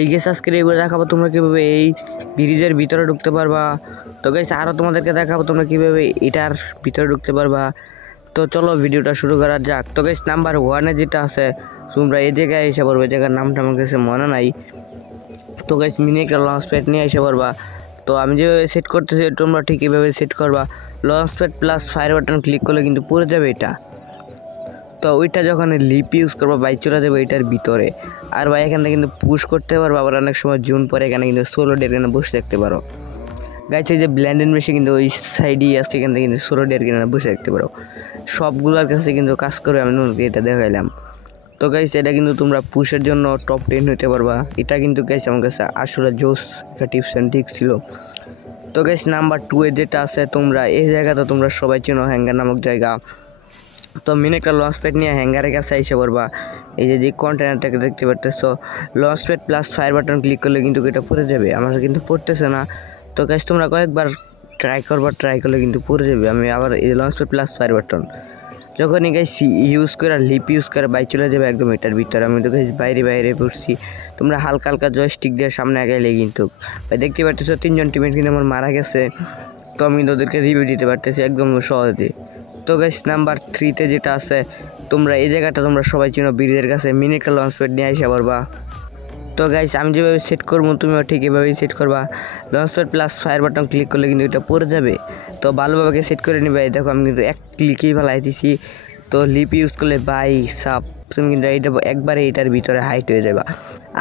এই গেস আজকে এগুলো দেখাবো তোমরা কীভাবে এই ব্রিজের ভিতরে ঢুকতে পারবা। তো গাইস আরও তোমাদেরকে দেখাবো তোমরা কীভাবে এটার ভিতরে ঢুকতে পারবা। তো চলো ভিডিওটা শুরু করা যাক। তো গাইস নাম্বার 1-এ যেটা আছে তোমরা এই জায়গায় এসে পড়বে, জায়গার নামটা আমার কাছে মনে নাই। তো গাইস মিনি একটা লঞ্চ প্যাড নিয়ে এসে পড়বা। তো আমি যেভাবে সেট করতেছি তোমরা ঠিক এইভাবে সেট করবা। Launch pad plus fire button click করলে কিন্তু পড়ে যাবে এটা। তো ওইটা যখন লিপ ইউজ করবা বাইক চলে যাবে এটার ভিতরে। আর ভাই এখানে কিন্তু পুশ করতে পারবো, আবার অনেক সময় জুন পরে এখানে কিন্তু সোলো ডের এখানে বসে থাকতে পারো। গাইছে যে ব্ল্যান্ডেড মেশিন কিন্তু ওই সাইডেই আছে, এখান থেকে কিন্তু সোলো ডের কিনে বসে থাকতে পারো। সবগুলোর কাছে কিন্তু কাজ করে আমি এটা দেখাইলাম। তো গাইস এটা কিন্তু তোমরা পুশের জন্য টপ 10 হইতে পারবা। এটা কিন্তু গাইস আমার কাছে আসলে জোস একটা টিপস অ্যান্ড ট্রিক্স ছিল। তো গাইস নাম্বার 2-এ যেটা আছে তোমরা এই জায়গাটা তোমরা সবাই চেনো, হ্যাঙ্গার নামক জায়গা। তো মিনি একটা লঞ্চ প্যাড নিয়ে হ্যাঙ্গারের কাছে এসে পড়বা। এই যে কন্টেনারটাকে দেখতে পারতেছো, launch pad plus fire button click করলে কিন্তু এটা পড়ে যাবে। আমার কিন্তু পড়তেছে না। তো গাইস তোমরা কয়েকবার ট্রাই করলে কিন্তু পড়ে যাবে। আমি আবার এই launch pad plus fire button যখনই গাইস ইউজ করে লিপ ইউজ করে বাইক চলে যাবে একদম এটার ভিতরে। আমি তো গাইস বাইরে পড়ছি। তোমরা হালকা হালকা জয়স্টিক দিয়ে সামনে আগাইলে কিন্তু ভাই দেখতে পারতেছো 3জন টিমমেট কিন্তু আমার মারা গেছে। তো আমি ওদেরকে রিভিউ দিতে পারতেছি একদম সহজে। তো গাইস নাম্বার 3-তে যেটা আছে তোমরা এই জায়গাটা তোমরা সবাই চিনো, ব্রিজের কাছে মিনি একটা লঞ্চ প্যাড নিয়ে আসা পারবা। তো গাইস আমি যেভাবে সেট করবো তুমিও ঠিক এভাবেই সেট করবা। Launch pad plus fire button click করলে কিন্তু এটা পড়ে যাবে। তো ভালোভাবে সেট করে নিবে। দেখো আমি কিন্তু এক ক্লিকেই ফেলাই দিছি। তো লিপ ইউজ করলে বাই সাপ তুমি কিন্তু এইটা একবারে এটার ভিতরে হাইট হয়ে যাবা।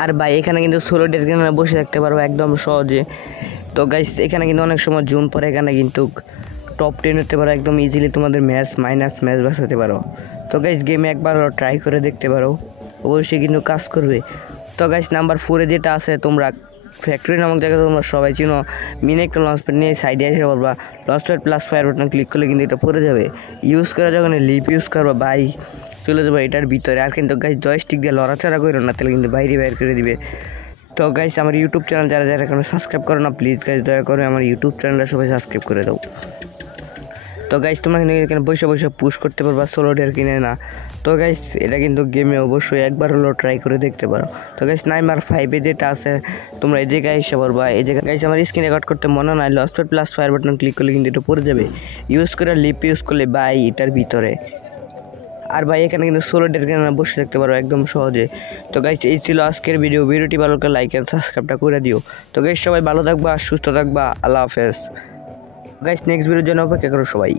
আর ভাই এখানে কিন্তু সোলো ডের কিনে বসে থাকতে পারবো একদম সহজে। তো গাইস এখানে কিন্তু অনেক সময় জুন পরে এখানে কিন্তু টপ 10 হতে পারো একদম ইজিলি, তোমাদের ম্যাচ বাঁচাতে পারো। তো গাইস গেমে একবার ট্রাই করে দেখতে পারো, অবশ্যই কিন্তু কাজ করবে। তো গাইস নাম্বার 4-এ যেটা আছে তোমরা ফ্যাক্টরি নামক জায়গায় তোমরা সবাই চিনো, মিনি একটা লঞ্চ প্যাড নিয়ে সাইডে এসে পড়বা। Launch pad plus fire button click করলে কিন্তু এটা পড়ে যাবে। ইউজ করে যখন লিপ ইউজ করবা বাই চলে যাবে এটার ভিতরে। আর কিন্তু গাইস জয়স্টিক দিয়ে লড়াচড়া করো না, তাহলে কিন্তু বাইরে করে দিবে। তো গাইস আমার ইউটিউব চ্যানেল যারা এখনো সাবস্ক্রাইব করো না প্লিজ গাইস দয়া করে আমার ইউটিউব চ্যানেলটা সবাই সাবস্ক্রাইব করে দাও। তো গাইস তোমরা কিন্তু এখানে বসে পুশ করতে পারবা সোলো ডের কিনে না। তো গাইস এটা কিন্তু গেমে অবশ্যই একবার হলো ট্রাই করে দেখতে পারো। তো গাইস নাম্বার 5-এ যেটা আছে তোমরা এই জায়গায় এসে পড়বা। এই জায়গায় গাইস আমার স্ক্রিন রেকর্ড করতে মনে নাই, launch pad plus fire button click করলে কিন্তু এটা পড়ে যাবে। ইউজ করে লিপ ইউজ করলে বাই এটার ভিতরে। আর ভাই এখানে কিন্তু সোলো ডের কিনে বসে থাকতে পারো একদম সহজে। তো গাইস এই ছিল আজকের ভিডিওটি ভালো লাগলে লাইক এন্ড সাবস্ক্রাইবটা করে দিও। তো গাইস সবাই ভালো থাকবা, সুস্থ থাকবা, আল্লাহ হাফেজ। গাইস নেক্সট ভিডিওর জন্য অপেক্ষা করো সবাই।